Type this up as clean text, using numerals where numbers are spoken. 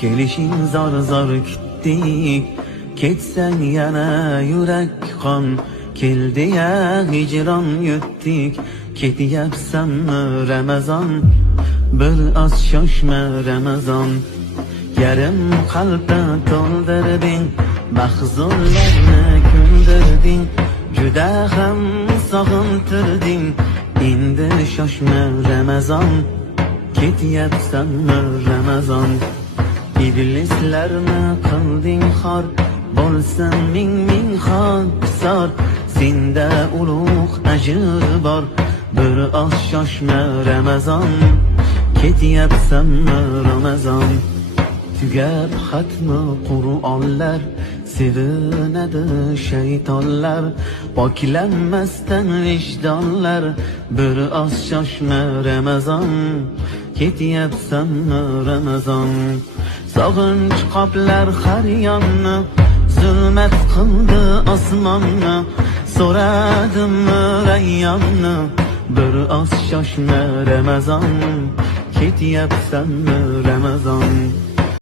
Kelishing zor zor kutdik, ketsang yana yurak qon. Keldi ya hijron yutdik, ketyapsanmi Ramazon? Bir oz shoshma Ramazon. Yarim qalbni to'ldirding, mahzunlarni kundirding, juda ham sog'intirding. Endi shoshma Ramazon, ketyapsanmi Ramazon? Iblislarni qilding xor, bo'lsin ming xokisor. Senda ulug' ajr bor, bir oz shoshma Ramazon, ketyapsanmi Ramazon? Tugab xatmi Qur'onlar, sevinadi shaytonlar, poklanmasdan vijdonlar. Bir oz shoshma Ramazon, ketyapsanmi Ramazon? Sog'inch qoplar har yonni, zulmat qildi osmonni. So'radim rayyonni, bir oz shoshma Ramazon, ketyapsanmi Ramazon?